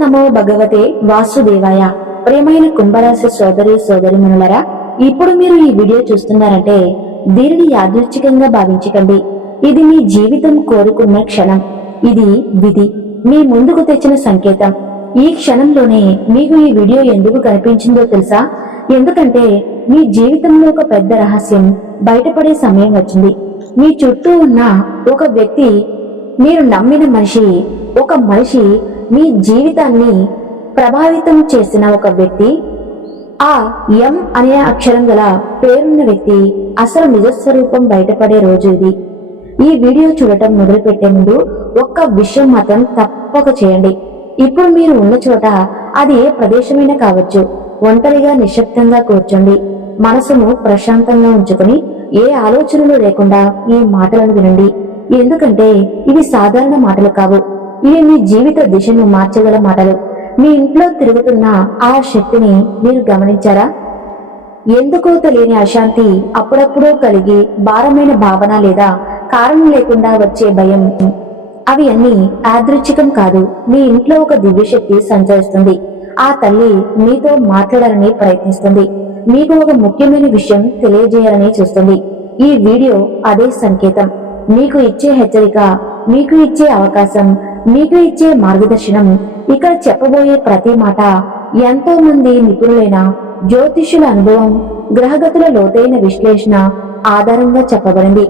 నమో భగవతే వాసుదేవాయ. ప్రియమైన కుంభరాశి సోదరి సోదరిమణులరా, ఇప్పుడు మీరు ఈ వీడియో చూస్తున్నారంటే దీనిని యాదృచ్ఛికంగా భావించకండి. ఇది మీ జీవితం కోరుకున్న క్షణం. ఇది విధి మీ ముందుకు తెచ్చిన సంకేతం. ఈ క్షణంలోనే మీకు ఈ వీడియో ఎందుకు కనిపించిందో తెలుసా? ఎందుకంటే మీ జీవితంలో ఒక పెద్ద రహస్యం బయటపడే సమయం వచ్చింది. మీ చుట్టూ ఉన్న ఒక వ్యక్తి, మీరు నమ్మిన మనిషి, ఒక మనిషి మీ జీవితాన్ని ప్రభావితం చేసిన ఒక వ్యక్తి, ఆ ఎం అనే అక్షరం గల పేరున్న వ్యక్తి అసలు నిజస్వరూపం బయటపడే రోజు ఇది. ఈ వీడియో చూడటం మొదలుపెట్టే ముందు ఒక్క విషయం మాత్రం తప్పక చేయండి. ఇప్పుడు మీరు ఉన్న చోట అది ఏ ప్రదేశమైనా కావచ్చు, ఒంటరిగా నిశ్శబ్దంగా కూర్చోండి. మనసును ప్రశాంతంగా ఉంచుకొని ఏ ఆలోచనలు లేకుండా ఈ మాటలను వినండి. ఎందుకంటే ఇవి సాధారణ మాటలు కావు. ఇవి మీ జీవిత దిశను మార్చగల మాటలు. మీ ఇంట్లో తిరుగుతున్న ఆ శక్తిని మీరు గమనించారా? ఎందుకో తెలియని అశాంతి అప్పుడప్పుడు కలిగి భారమైన భావన లేదా కారణం లేకుండా వచ్చే భయం, అవి అన్ని యాదృచ్ఛికం కాదు. మీ ఇంట్లో ఒక దివ్యశక్తి సంచరిస్తుంది. ఆ తల్లి మీతో మాట్లాడాలని ప్రయత్నిస్తుంది. మీకు ఒక ముఖ్యమైన విషయం తెలియజేయాలని చూస్తుంది. ఈ వీడియో అదే సంకేతం. మీకు ఇచ్చే హెచ్చరిక, మీకు ఇచ్చే అవకాశం, మీకు ఇచ్చే మార్గదర్శనం. ఇక్కడ చెప్పబోయే ప్రతి మాట ఎంతో మంది నిపుణులైన జ్యోతిష్యుల అనుభవం, గ్రహగతుల లోతైన విశ్లేషణ ఆధారంగా చెప్పబడింది.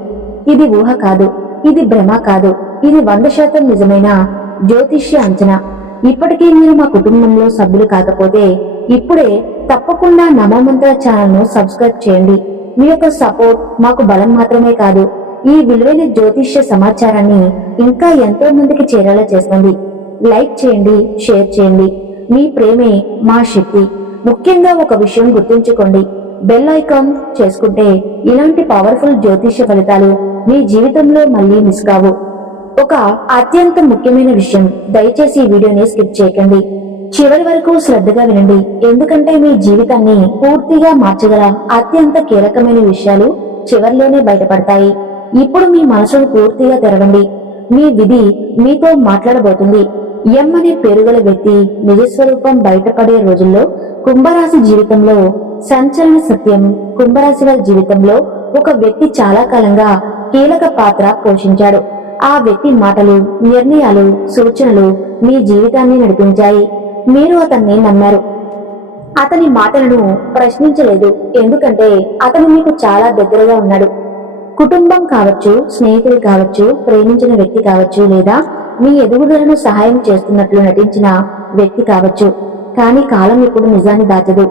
ఇది ఊహ కాదు, ఇది భ్రమ కాదు, ఇది 100% నిజమైన జ్యోతిష్య అంచనా. ఇప్పటికీ మీరు మా కుటుంబంలో సభ్యులు కాకపోతే ఇప్పుడే తప్పకుండా నమోమంత్ర ఛానల్ ను సబ్స్క్రైబ్ చేయండి. మీ యొక్క సపోర్ట్ మాకు బలం మాత్రమే కాదు, ఈ విలువైన జ్యోతిష్య సమాచారాన్ని ఇంకా ఎంతో మందికి చేరేలా చేస్తుంది. లైక్ చేయండి, షేర్ చేయండి. మీ ప్రేమే మా శక్తి. ముఖ్యంగా ఒక విషయం గుర్తుంచుకోండి, బెల్ ఐకాన్ చేసుకుంటే ఇలాంటి పవర్ఫుల్ జ్యోతిష్య ఫలితాలు మీ జీవితంలో మళ్ళీ మిస్ కావు. ఒక అత్యంత ముఖ్యమైన విషయం, దయచేసి ఈ వీడియోని స్కిప్ చేయకండి, చివరి వరకు శ్రద్ధగా వినండి. ఎందుకంటే మీ జీవితాన్ని పూర్తిగా మార్చగల అత్యంత కీలకమైన విషయాలు చివరిలోనే బయటపడతాయి. ఇప్పుడు మీ మనసును పూర్తిగా తెరవండి. మీ విధి మీతో మాట్లాడబోతుంది. ఎం అనే పేరుగల వ్యక్తి నిజస్వరూపం బయటపడే రోజుల్లో కుంభరాశి జీవితంలో సంచలన సత్యం. కుంభరాశి వారి జీవితంలో ఒక వ్యక్తి చాలా కాలంగా కీలక పాత్ర పోషించాడు. ఆ వ్యక్తి మాటలు, నిర్ణయాలు, సూచనలు మీ జీవితాన్ని నడిపించాయి. మీరు అతన్ని నమ్మారు. అతని మాటలను ప్రశ్నించలేదు, ఎందుకంటే అతను మీకు చాలా దగ్గరగా ఉన్నాడు. కుటుంబం కావచ్చు, స్నేహితులు కావచ్చు, ప్రేమించిన వ్యక్తి కావచ్చు, లేదా మీ ఎదుగుదలను సహాయం చేస్తున్నట్లు నటించిన వ్యక్తి కావచ్చు. కానీ కాలం ఇప్పుడు నిజాన్ని దాచదు.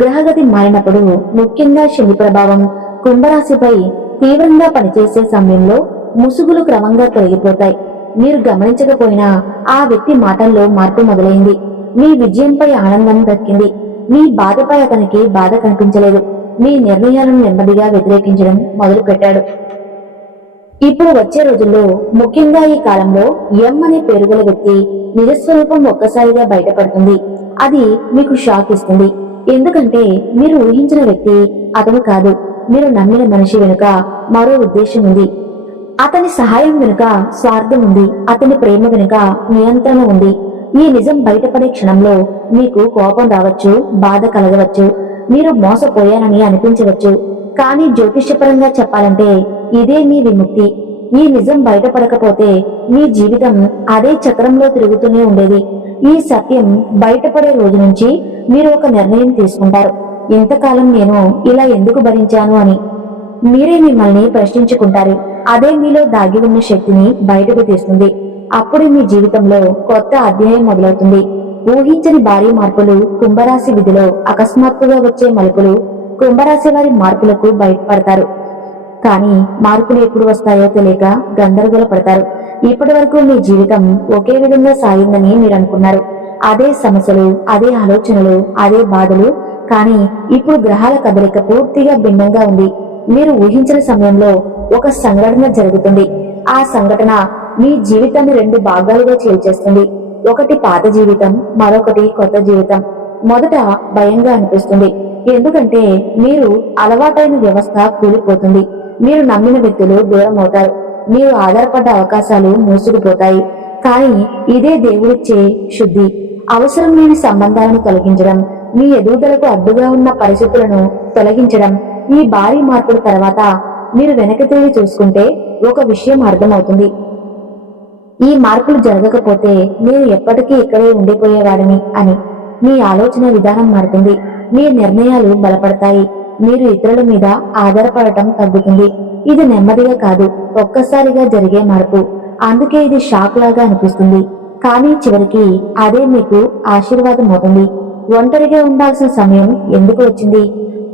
గ్రహగతి మారినప్పుడు, ముఖ్యంగా శని ప్రభావం కుంభరాశిపై తీవ్రంగా పనిచేసే సమయంలో ముసుగులు క్రమంగా తొలగిపోతాయి. మీరు గమనించకపోయినా ఆ వ్యక్తి మాటల్లో మార్పు మొదలైంది. మీ విజయంపై ఆనందం దక్కింది. మీ బాధపై అతనికి బాధ కనిపించలేదు. మీ నిర్ణయాలను నెమ్మదిగా వ్యతిరేకించడం మొదలు పెట్టాడు. ఇప్పుడు వచ్చే రోజుల్లో, ముఖ్యంగా ఈ కాలంలో ఎం అనే పేరుగల వ్యక్తి నిజస్వరూపం ఒక్కసారిగా బయటపడుతుంది. అది మీకు షాక్ ఇస్తుంది. ఎందుకంటే మీరు ఊహించిన వ్యక్తి అతను కాదు. మీరు నమ్మిన మనిషి వెనుక మరో ఉద్దేశం ఉంది. అతని సహాయం వెనుక స్వార్థం ఉంది. అతని ప్రేమ వెనుక నియంత్రణ ఉంది. ఈ నిజం బయటపడే క్షణంలో మీకు కోపం రావచ్చు, బాధ కలగవచ్చు, మీరు మోసపోయానని అనిపించవచ్చు. కానీ జ్యోతిష్యపరంగా చెప్పాలంటే ఇదే మీ విముక్తి. ఈ నిజం బయటపడకపోతే మీ జీవితం అదే చక్రంలో తిరుగుతూనే ఉండేది. ఈ సత్యం బయటపడే రోజు నుంచి మీరు ఒక నిర్ణయం తీసుకుంటారు. ఇంతకాలం నేను ఇలా ఎందుకు భరించాను అని మీరే మిమ్మల్ని ప్రశ్నించుకుంటారు. అదే మీలో దాగి ఉన్న శక్తిని బయటకు తీస్తుంది. అప్పుడు మీ జీవితంలో కొత్త అధ్యాయం మొదలవుతుంది. ఊహించని భారీ మార్పులు. కుంభరాశి విధిలో అకస్మాత్తుగా వచ్చే మలుపులు కుంభరాశి వారి మార్పులకు బయటపడతారు. కానీ మార్పులు ఎప్పుడు వస్తాయో తెలియక గందరగోళ పడతారు. ఇప్పటి వరకు మీ జీవితం ఒకే విధంగా సాగిందని మీరు అనుకున్నారు. అదే సమస్యలు, అదే ఆలోచనలు, అదే బాధలు. కానీ ఇప్పుడు గ్రహాల కదలిక పూర్తిగా భిన్నంగా ఉంది. మీరు ఊహించిన సమయంలో ఒక సంఘటన జరుగుతుంది. ఆ సంఘటన మీ జీవితాన్ని 2 భాగాలుగా చీల్చేస్తుంది. ఒకటి పాత జీవితం, మరొకటి కొత్త జీవితం. మొదట భయంగా అనిపిస్తుంది, ఎందుకంటే మీరు అలవాటైన వ్యవస్థ కూలిపోతుంది. మీరు నమ్మిన వ్యక్తులు దూరం అవుతారు. మీరు ఆధారపడ్డ అవకాశాలు మూసుకుపోతాయి. కానీ ఇదే దేవుడిచ్చే శుద్ధి. అవసరం లేని సంబంధాలను తొలగించడం, మీ ఎదుగుదలకు అడ్డుగా ఉన్న పరిస్థితులను తొలగించడం. ఈ భారీ మార్పుల తర్వాత మీరు వెనక్కి తిరిగి చూసుకుంటే ఒక విషయం అర్థమవుతుంది. ఈ మార్పులు జరగకపోతే నేను ఎప్పటికీ ఇక్కడే ఉండిపోయేవాడిని అని. మీ ఆలోచన విధానం మారుతుంది, మీ నిర్ణయాలు బలపడతాయి, మీరు ఇతరుల మీద ఆధారపడటం తగ్గుతుంది. ఇది నెమ్మదిగా కాదు, ఒక్కసారిగా జరిగే మార్పు. అందుకే ఇది షాక్ లాగా అనిపిస్తుంది, కానీ చివరికి అదే మీకు ఆశీర్వాదం అవుతుంది. ఒంటరిగా ఉండాల్సిన సమయం ఎందుకు వచ్చింది?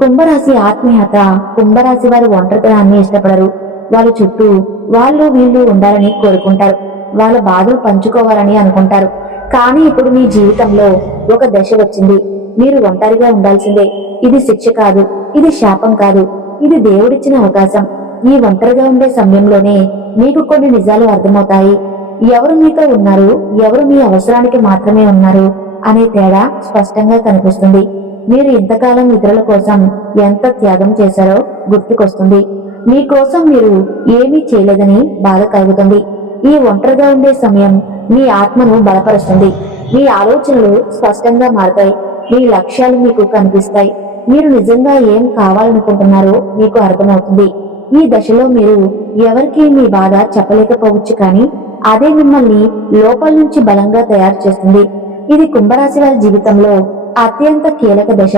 కుంభరాశి ఆత్మీయత. కుంభరాశి వారు ఒంటరితనాన్ని ఇష్టపడరు. వాళ్ళ చుట్టూ వాళ్ళు వీళ్ళు ఉండాలని కోరుకుంటారు, వాళ్ళ బాధలు పంచుకోవాలని అనుకుంటారు. కానీ ఇప్పుడు మీ జీవితంలో ఒక దశ వచ్చింది, మీరు ఒంటరిగా ఉండాల్సిందే. ఇది శిక్ష కాదు, ఇది శాపం కాదు, ఇది దేవుడిచ్చిన అవకాశం. ఈ ఒంటరిగా ఉండే సమయంలోనే మీకు కొన్ని నిజాలు అర్థమవుతాయి. ఎవరు మీతో ఉన్నారు, ఎవరు మీ అవసరానికి మాత్రమే ఉన్నారు అనే తేడా స్పష్టంగా కనిపిస్తుంది. మీరు ఇంతకాలం ఇతరుల కోసం ఎంత త్యాగం చేశారో గుర్తుకొస్తుంది. మీకోసం మీరు ఏమీ చేయలేదని బాధ కలుగుతుంది. ఈ ఒంటరిగా ఉండే సమయం మీ ఆత్మను బలపరుస్తుంది. మీ ఆలోచనలు స్పష్టంగా మారతాయి, మీ లక్ష్యాలు మీకు కనిపిస్తాయి, మీరు నిజంగా ఏం కావాలనుకుంటున్నారో మీకు అర్థమవుతుంది. ఈ దశలో మీరు ఎవరికీ మీ బాధ చెప్పలేకపోవచ్చు, కానీ అదే మిమ్మల్ని లోపల నుంచి బలంగా తయారు చేస్తుంది. ఇది కుంభరాశి వారి జీవితంలో అత్యంత కీలక దశ.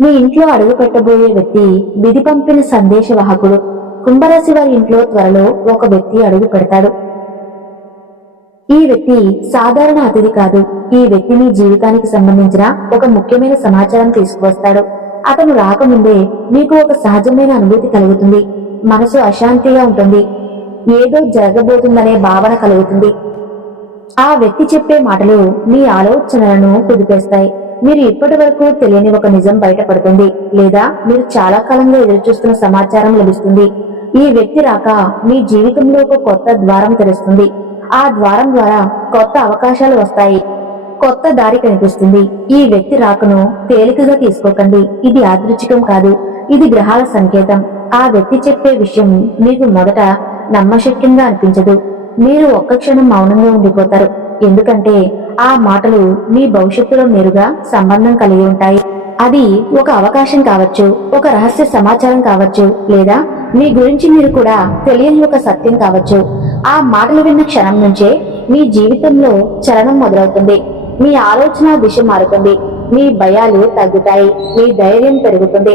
మీ ఇంట్లో అడుగు పెట్టబోయే వ్యక్తి విధి పంపిన సందేశవాహకుడు. కుంభరాశి వారి ఇంట్లో త్వరలో ఒక వ్యక్తి అడుగు పెడతాడు. ఈ వ్యక్తి సాధారణ అతిథి కాదు. ఈ వ్యక్తి మీ జీవితానికి సంబంధించిన ఒక ముఖ్యమైన సమాచారం తీసుకువస్తాడు. అతను రాకముందే మీకు ఒక సహజమైన అనుభూతి కలుగుతుంది. మనసు అశాంతిగా ఉంటుంది, ఏదో జరగబోతుందనే భావన కలుగుతుంది. ఆ వ్యక్తి చెప్పే మాటలు మీ ఆలోచనలను కుదిపేస్తాయి. మీరు ఇప్పటి వరకు తెలియని ఒక నిజం బయటపడుతుంది, లేదా మీరు చాలా కాలంగా ఎదురుచూస్తున్న సమాచారం లభిస్తుంది. ఈ వ్యక్తి రాక మీ జీవితంలో ఒక కొత్త ద్వారం తెరుస్తుంది. ఆ ద్వారం ద్వారా కొత్త అవకాశాలు వస్తాయి, కొత్త దారి కనిపిస్తుంది. ఈ వ్యక్తి రాకను తేలికగా తీసుకోకండి. ఇది యాదృచ్ఛికం కాదు, ఇది గ్రహాల సంకేతం. ఆ వ్యక్తి చెప్పే విషయం మీకు మొదట నమ్మశక్యంగా అనిపించదు. మీరు ఒక్క క్షణం మౌనంగా ఉండిపోతారు, ఎందుకంటే ఆ మాటలు మీ భవిష్యత్తులో నేరుగా సంబంధం కలిగి ఉంటాయి. అది ఒక అవకాశం కావచ్చు, ఒక రహస్య సమాచారం కావచ్చు, లేదా మీ గురించి మీరు కూడా తెలియని ఒక సత్యం కావచ్చు. ఆ మాటలు విన్న క్షణం నుంచే మీ జీవితంలో చలనం మొదలవుతుంది. మీ ఆలోచన దిశ మారుతుంది, మీ భయాలు తగ్గుతాయి, మీ ధైర్యం పెరుగుతుంది.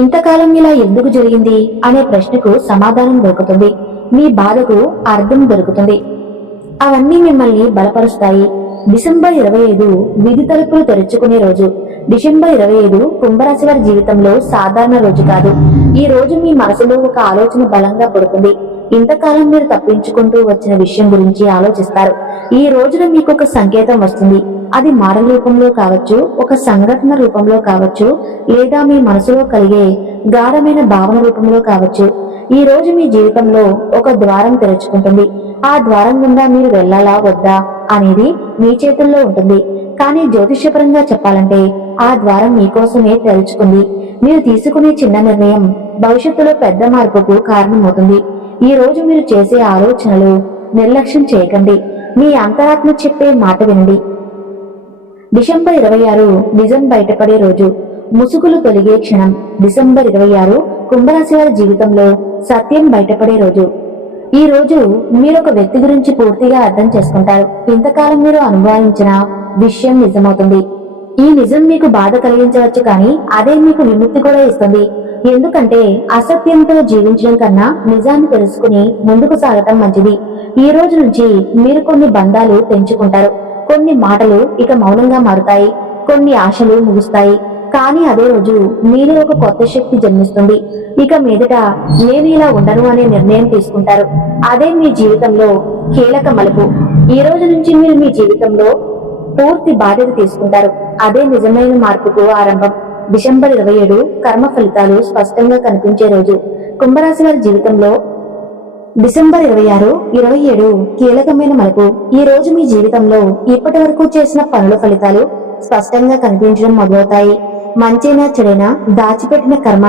ఇంతకాలం ఇలా ఎందుకు జరిగింది అనే ప్రశ్నకు సమాధానం దొరుకుతుంది. మీ బాధకు అర్థం దొరుకుతుంది. అవన్నీ మిమ్మల్ని బలపరుస్తాయి. డిసెంబర్ 25 విధి తలుపులు తెరుచుకునే రోజు. డిసెంబర్ 25 కుంభరాశి వారి జీవితంలో సాధారణ రోజు కాదు. ఈ రోజు మీ మనసులో ఒక ఆలోచన బలంగా పడుతుంది. ఇంతకాలం మీరు తప్పించుకుంటూ వచ్చిన విషయం గురించి ఆలోచిస్తారు. ఈ రోజున మీకు ఒక సంకేతం వస్తుంది. అది మాటల రూపంలో కావచ్చు, ఒక సంఘటన రూపంలో కావచ్చు, లేదా మీ మనసులో కలిగే గాఢమైన భావన రూపంలో కావచ్చు. ఈ రోజు మీ జీవితంలో ఒక ద్వారం తెరుచుకుంటుంది. ఆ ద్వారం గుండా మీరు వెళ్ళాలా వద్దా అనేది మీ చేతుల్లో ఉంటుంది. కానీ జ్యోతిష్యపరంగా చెప్పాలంటే ఆ ద్వారం మీకోసమే తెరుచుకుంది. మీరు తీసుకునే చిన్న నిర్ణయం భవిష్యత్తులో పెద్ద మార్పుకు కారణమవుతుంది. ఈ రోజు మీరు చేసే ఆలోచనలు నిర్లక్ష్యం చేయకండి. మీ అంతరాత్మ చెప్పే మాట వినండి. డిసెంబర్ 26 నిజం బయటపడే రోజు. ముసుగులు తొలగే క్షణం. డిసెంబర్ 26 కుంభరాశి వారి జీవితంలో సత్యం బయటపడే రోజు. ఈ రోజు మీరు ఒక వ్యక్తి గురించి పూర్తిగా అర్థం చేసుకుంటారు. ఇంతకాలం మీరు అనుభవించిన విషయం నిజమవుతుంది. ఈ నిజం మీకు బాధ కలిగించవచ్చు, కానీ అదే మీకు విముక్తి కూడా ఇస్తుంది. ఎందుకంటే అసత్యంతో జీవించడం కన్నా నిజాన్ని తెలుసుకుని ముందుకు సాగటం మంచిది. ఈ రోజు నుంచి మీరు కొన్ని బంధాలు పెంచుకుంటారు. కొన్ని మాటలు ఇక మౌనంగా మారుతాయి, కొన్ని ఆశలు ముగుస్తాయి. కానీ అదే రోజు మీలో ఒక కొత్త శక్తి జన్మిస్తుంది. ఇక మీదట నేను ఇలా ఉండను అనే నిర్ణయం తీసుకుంటారు. అదే మీ జీవితంలో కీలక మలుపు. ఈ రోజు నుంచి మీరు మీ జీవితంలో పూర్తి బాధ్యత తీసుకుంటారు. అదే నిజమైన మార్పుకు ఆరంభం. డిసెంబర్ 27 కర్మ ఫలితాలు స్పష్టంగా కనిపించే రోజు. కుంభరాశి వారి జీవితంలో డిసెంబర్ 26, 27 కీలకమైన మలుపు. ఈ రోజు మీ జీవితంలో ఇప్పటి వరకు చేసిన పనుల ఫలితాలు స్పష్టంగా కనిపించడం మొదలవుతాయి. మంచైనా చెడైనా దాచిపెట్టిన కర్మ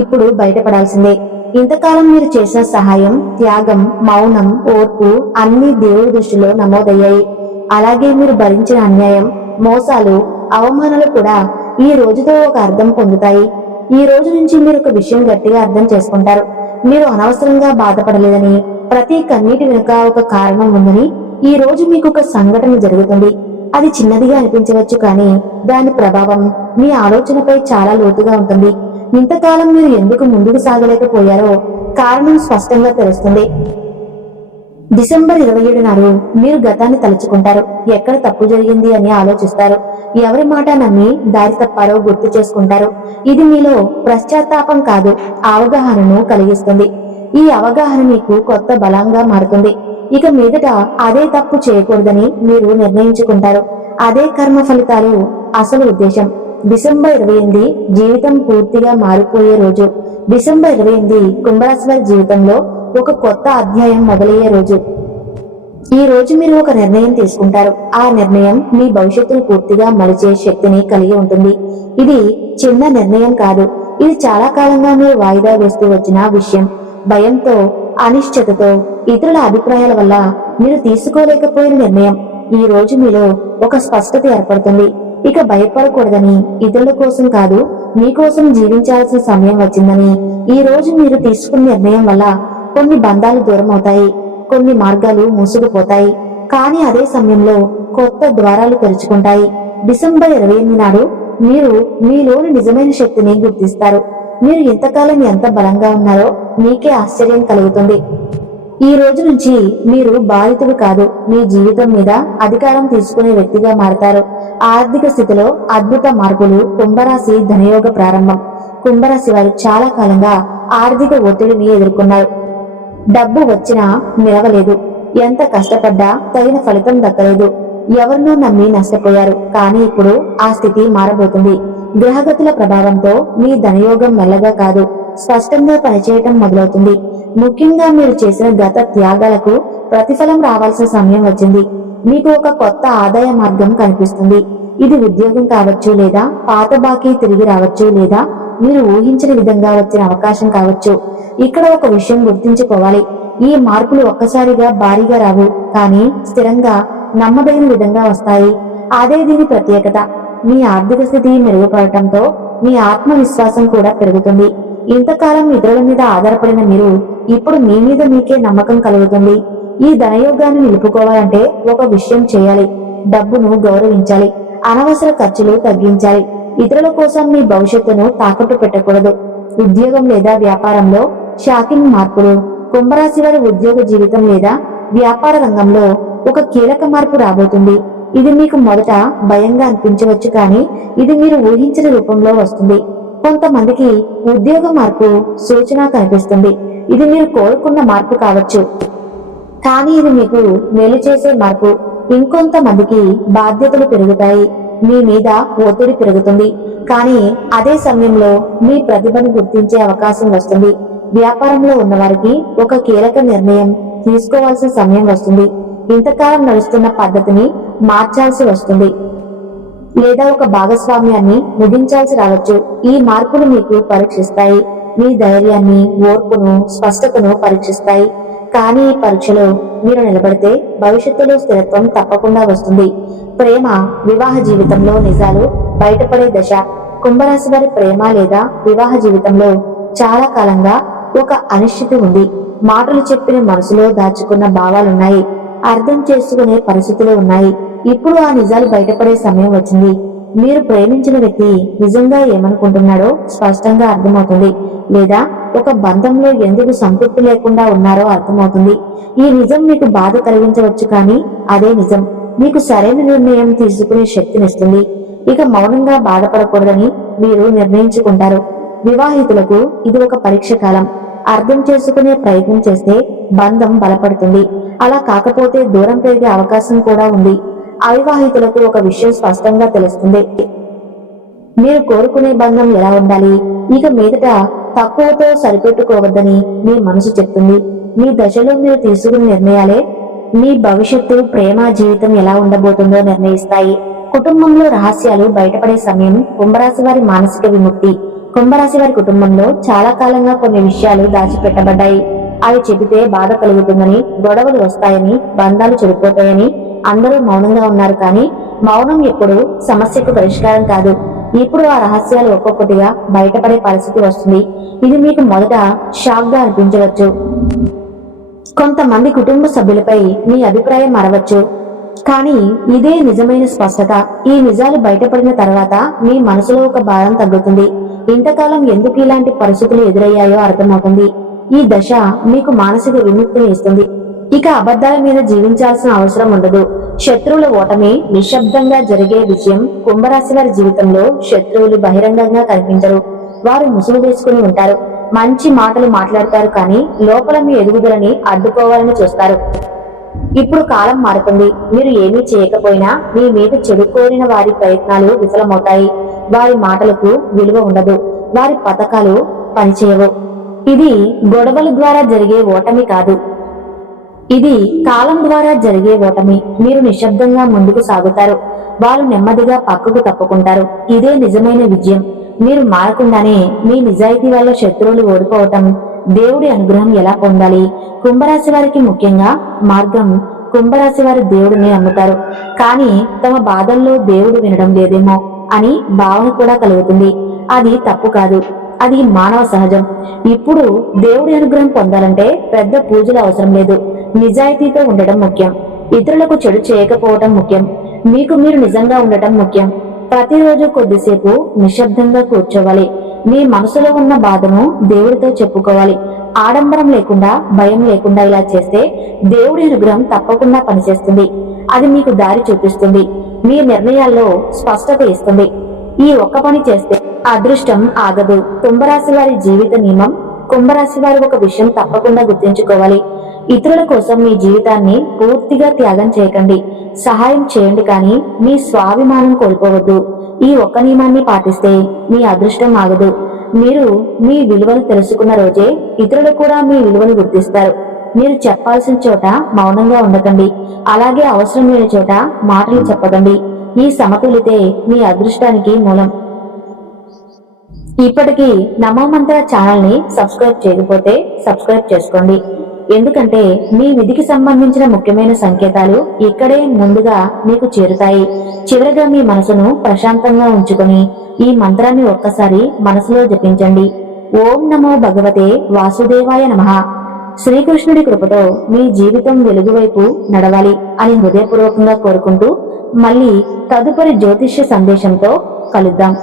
ఇప్పుడు బయటపడాల్సిందే. ఇంతకాలం మీరు చేసిన సహాయం, త్యాగం, మౌనం, ఓర్పు అన్ని దేవుడి దృష్టిలో నమోదయ్యాయి. అలాగే మీరు భరించిన అన్యాయం, మోసాలు, అవమానాలు కూడా ఈ రోజుతో ఒక అర్థం పొందుతాయి. ఈ రోజు నుంచి మీరు ఒక విషయం గట్టిగా అర్థం చేసుకుంటారు. మీరు అనవసరంగా బాధపడలేదని, ప్రతి కన్నీటి వెనుక ఒక కారణం ఉందని. ఈ రోజు మీకు ఒక సంఘటన జరుగుతుంది. అది చిన్నదిగా అనిపించవచ్చు, కానీ దాని ప్రభావం మీ ఆలోచనపై చాలా లోతుగా ఉంటుంది. ఇంతకాలం మీరు ఎందుకు ముందుకు సాగలేకపోయారో కారణం స్పష్టంగా తెలుస్తుంది. డిసెంబర్ 27 నాడు మీరు గతాన్ని తలుచుకుంటారు. ఎక్కడ తప్పు జరిగింది అని ఆలోచిస్తారు. ఎవరి మాట నమ్మి దారి తప్పారో గుర్తు చేసుకుంటారు. ఇది మీలో పశ్చాత్తాపం కాదు, అవగాహనను కలిగిస్తుంది. ఈ అవగాహన మీకు కొత్త బలంగా మారుతుంది. ఇక మీదట అదే తప్పు చేయకూడదని మీరు నిర్ణయించుకుంటారు. అదే కర్మ ఫలితాలు అసలు ఉద్దేశం. డిసెంబర్ 28 జీవితం పూర్తిగా మారిపోయే రోజు. డిసెంబర్ 28 కుంభరాశి వారి జీవితంలో ఒక కొత్త అధ్యాయం మొదలయ్యే రోజు. ఈ రోజు మీరు ఒక నిర్ణయం తీసుకుంటారు. ఆ నిర్ణయం మీ భవిష్యత్తును పూర్తిగా మలిచే శక్తిని కలిగి ఉంటుంది. ఇది చిన్న నిర్ణయం కాదు. ఇది చాలా కాలంగా మీరు వాయిదా వేస్తూ వచ్చిన విషయం. భయంతో, అనిశ్చితతో, ఇతరుల అభిప్రాయాల వల్ల మీరు తీసుకోలేకపోయిన నిర్ణయం. ఈ రోజు మీలో ఒక స్పష్టత ఏర్పడుతుంది. ఇక భయపడకూడదని, ఇతరుల కోసం కాదు, మీకోసం జీవించాల్సిన సమయం వచ్చిందని. ఈ రోజు మీరు తీసుకున్న నిర్ణయం వల్ల కొన్ని బంధాలు దూరం అవుతాయి, కొన్ని మార్గాలు మూసుకుపోతాయి. కానీ అదే సమయంలో కొత్త ద్వారాలు తెరుచుకుంటాయి. డిసెంబర్ 28 నాడు మీరు మీలోని నిజమైన శక్తిని గుర్తిస్తారు. మీరు ఇంతకాలం ఎంత బలంగా ఉన్నారో మీకే ఆశ్చర్యం కలుగుతుంది. ఈ రోజు నుంచి మీరు బాధితుడు కాదు, మీ జీవితం మీద అధికారం తీసుకునే వ్యక్తిగా మారతారు. ఆర్థిక స్థితిలో అద్భుత మార్పులు. కుంభరాశి ధనయోగ ప్రారంభం. కుంభరాశి వారు చాలా కాలంగా ఆర్థిక ఒత్తిడిని ఎదుర్కొన్నారు. డబ్బు వచ్చినా నిలవలేదు. ఎంత కష్టపడ్డా తగిన ఫలితం దక్కలేదు. ఎవరినో నమ్మి నష్టపోయారు. కానీ ఇప్పుడు ఆ స్థితి మారబోతుంది. గ్రహగతుల ప్రభావంతో మీ ధనయోగం మెల్లగా కాదు, స్పష్టంగా పనిచేయటం మొదలవుతుంది. ముఖ్యంగా మీరు చేసిన గత త్యాగాలకు ప్రతిఫలం రావాల్సిన సమయం వచ్చింది. మీకు ఒక కొత్త ఆదాయ మార్గం కనిపిస్తుంది. ఇది ఉద్యోగం కావచ్చు, లేదా పాత బాకీ తిరిగి రావచ్చు, లేదా మీరు ఊహించని విధంగా వచ్చిన అవకాశం కావచ్చు. ఇక్కడ ఒక విషయం గుర్తుంచుకోవాలి. ఈ మార్పులు ఒక్కసారిగా భారీగా రావు, కానీ స్థిరంగా, నమ్మదగిన విధంగా వస్తాయి. అదే దీని ప్రత్యేకత. మీ ఆర్థిక స్థితి మెరుగుపడటంతో మీ ఆత్మవిశ్వాసం కూడా పెరుగుతుంది. ఇంతకాలం ఇతరుల మీద ఆధారపడిన మీరు ఇప్పుడు మీ మీద మీకే నమ్మకం కలుగుతుంది. ఈ ధనయోగాన్ని నిలుపుకోవాలంటే ఒక విషయం చేయాలి. డబ్బును గౌరవించాలి. అనవసర ఖర్చులు తగ్గించాలి. ఇతరుల కోసం మీ భవిష్యత్తును తాకట్టు పెట్టకూడదు. ఉద్యోగం లేదా వ్యాపారంలో షాకింగ్ మార్పులు. కుంభరాశి వారి ఉద్యోగ జీవితం లేదా వ్యాపార రంగంలో ఒక కీలక మార్పు రాబోతుంది. ఇది మీకు మొదట భయంగా అనిపించవచ్చు, కానీ ఇది మీరు ఊహించిన రూపంలో వస్తుంది. కొంతమందికి ఉద్యోగ మార్పు సూచన కనిపిస్తుంది. ఇది మీరు కోరుకున్న మార్పు కావచ్చు, కానీ ఇది మీకు మేలు చేసే మార్పు. ఇంకొంతమందికి బాధ్యతలు పెరుగుతాయి, మీ మీద ఒత్తిడి పెరుగుతుంది. కానీ అదే సమయంలో మీ ప్రతిభను గుర్తించే అవకాశం వస్తుంది. వ్యాపారంలో ఉన్నవారికి ఒక కీలక నిర్ణయం తీసుకోవాల్సిన సమయం వస్తుంది. ఇంతకాలం నడుస్తున్న పద్ధతిని మార్చాల్సి వస్తుంది, లేదా ఒక భాగస్వామ్యాన్ని ముగించాల్సి రావచ్చు. ఈ మార్పులు మీకు పరీక్షిస్తాయి. మీ ధైర్యాన్ని, ఓర్పును, స్పష్టతను పరీక్షిస్తాయి. కానీ ఈ పరీక్షలో మీరు నిలబడితే భవిష్యత్తులో స్థిరత్వం తప్పకుండా వస్తుంది. ప్రేమ, వివాహ జీవితంలో నిజాలు బయటపడే దశ. కుంభరాశి వారి ప్రేమ లేదా వివాహ జీవితంలో చాలా కాలంగా ఒక అనిశ్చితి ఉంది. మాటలు చెప్పిన మనసులో దాచుకున్న భావాలున్నాయి. అర్థం చేసుకునే పరిస్థితులు ఉన్నాయి. ఇప్పుడు ఆ నిజాలు బయటపడే సమయం వచ్చింది. మీరు ప్రేమించిన వ్యక్తి నిజంగా ఏమనుకుంటున్నాడో స్పష్టంగా అర్థమవుతుంది, లేదా ఒక బంధంలో ఎందుకు సంతృప్తి లేకుండా ఉన్నారో అర్థమవుతుంది. ఈ నిజం మీకు బాధ కలిగించవచ్చు, కానీ అదే నిజం మీకు సరైన నిర్ణయం తీసుకునే శక్తినిస్తుంది. ఇక మౌనంగా బాధపడకూడదని మీరు నిర్ణయించుకుంటారు. వివాహితులకు ఇది ఒక పరీక్ష కాలం. అర్థం చేసుకునే ప్రయత్నం చేస్తే బంధం బలపడుతుంది. అలా కాకపోతే దూరం పెరిగే అవకాశం కూడా ఉంది. అవివాహితులకు ఒక విషయం స్పష్టంగా తెలుస్తుంది. మీరు కోరుకునే బంధం ఎలా ఉండాలి. ఇక మీదట తక్కువతో సరిపెట్టుకోవద్దని మీ మనసు చెప్తుంది. మీ దశలో మీరు తీసుకున్న నిర్ణయాలే మీ భవిష్యత్తు, ప్రేమ జీవితం ఎలా ఉండబోతుందో నిర్ణయిస్తాయి. కుటుంబంలో రహస్యాలు బయటపడే సమయం. కుంభరాశి వారి మానసిక విముక్తి. కుంభరాశి వారి కుటుంబంలో చాలా కాలంగా కొన్ని విషయాలు దాచిపెట్టబడ్డాయి. అవి చెబితే బాధ కలుగుతుందని, గొడవలు వస్తాయని, బంధాలు చెడిపోతాయని, అందరూ మౌనంగా ఉన్నారు, కానీ మౌనం ఎప్పుడు సమస్యకు పరిష్కారం కాదు. ఇప్పుడు ఆ రహస్యాలు ఒక్కొక్కటిగా బయటపడే పరిస్థితి వస్తుంది. ఇది మీకు మొదట షాక్ గా అనిపించవచ్చు. కొంతమంది కుటుంబ సభ్యులపై మీ అభిప్రాయం మారవచ్చు, కానీ ఇదే నిజమైన స్పష్టత. ఈ నిజాలు బయటపడిన తర్వాత మీ మనసులో ఒక భారం తగ్గుతుంది. ఇంతకాలం ఎందుకు ఇలాంటి పరిస్థితులు ఎదురయ్యాయో అర్థమవుతుంది. ఈ దశ మీకు మానసిక విముక్తిని ఇస్తుంది. ఇక అబద్ధాల మీద జీవించాల్సిన అవసరం ఉండదు. శత్రువుల ఓటమి నిశ్శబ్దంగా జరిగే విజయం. కుంభరాశి వారి జీవితంలో శత్రువులు బహిరంగంగా కనిపించరు. వారు ముసుగు వేసుకుని ఉంటారు. మంచి మాటలు మాట్లాడతారు, కానీ లోపల మీ ఎదుగుదలని అడ్డుకోవాలని చూస్తారు. ఇప్పుడు కాలం మారుతుంది. మీరు ఏమీ చేయకపోయినా మీ మీద చెడు కోరిన వారి ప్రయత్నాలు విఫలమవుతాయి. వారి మాటలకు విలువ ఉండదు. వారి పథకాలు పనిచేయవు. ఇది గొడవల ద్వారా జరిగే ఓటమి కాదు, ఇది కాలం ద్వారా జరిగే ఓటమి. మీరు నిశ్శబ్దంగా ముందుకు సాగుతారు. వారు నెమ్మదిగా పక్కకు తప్పుకుంటారు. ఇదే నిజమైన విజయం. మీరు మారకుండానే మీ నిజాయితీ వల్ల శత్రువులు ఓడిపోవటం. దేవుడి అనుగ్రహం ఎలా పొందాలి? కుంభరాశి వారికి ముఖ్యంగా మార్గం. కుంభరాశి వారు దేవుడిని నమ్ముతారు, కానీ తమ బాధల్లో దేవుడు వినడం లేదేమో అని భావన కూడా కలుగుతుంది. అది తప్పు కాదు, అది మానవ సహజం. ఇప్పుడు దేవుడి అనుగ్రహం పొందాలంటే పెద్ద పూజలు అవసరం లేదు. నిజాయితీతో ఉండడం ముఖ్యం. ఇతరులకు చెడు చేయకపోవటం ముఖ్యం. మీకు మీరు నిజంగా ఉండటం ముఖ్యం. ప్రతిరోజు కొద్దిసేపు నిశ్శబ్దంగా కూర్చోవాలి. మీ మనసులో ఉన్న బాధను దేవుడితో చెప్పుకోవాలి. ఆడంబరం లేకుండా, భయం లేకుండా ఇలా చేస్తే దేవుడి అనుగ్రహం తప్పకుండా పనిచేస్తుంది. అది మీకు దారి చూపిస్తుంది. మీ నిర్ణయాల్లో స్పష్టత ఇస్తుంది. ఈ ఒక్క పని చేస్తే అదృష్టం ఆగదు. కుంభరాశి వారి జీవిత నియమం. కుంభరాశి వారు ఒక విషయం తప్పకుండా గుర్తుంచుకోవాలి. ఇతరుల కోసం మీ జీవితాన్ని పూర్తిగా త్యాగం చేయకండి. సహాయం చేయండి, కానీ మీ స్వాభిమానం కోల్పోవద్దు. ఈ ఒక్క నియమాన్ని పాటిస్తే మీ అదృష్టం ఆగదు. మీరు మీ విలువను తెలుసుకున్న రోజే ఇతరులు కూడా మీ విలువను గుర్తిస్తారు. మీరు చెప్పాల్సిన చోట మౌనంగా ఉండకండి. అలాగే అవసరం లేని చోట మాటలు చెప్పకండి. ఈ సమతులితే మీ అదృష్టానికి మూలం. ఇప్పటికీ నమో మంత్ర ఛానల్ ని సబ్స్క్రైబ్ చేయకపోతే సబ్స్క్రైబ్ చేసుకోండి. ఎందుకంటే మీ విధికి సంబంధించిన ముఖ్యమైన సంకేతాలు ఇక్కడే ముందుగా మీకు చేరుతాయి. చివరిగా మీ మనసును ప్రశాంతంగా ఉంచుకొని ఈ మంత్రాన్ని ఒక్కసారి మనసులో జపించండి. ఓం నమో భగవతే వాసుదేవాయ నమః. శ్రీకృష్ణుడి కృపతో మీ జీవితం వెలుగు వైపు నడవాలి అని హృదయపూర్వకంగా కోరుకుంటూ మళ్ళీ తదుపరి జ్యోతిష్య సందేశంతో కలుద్దాం.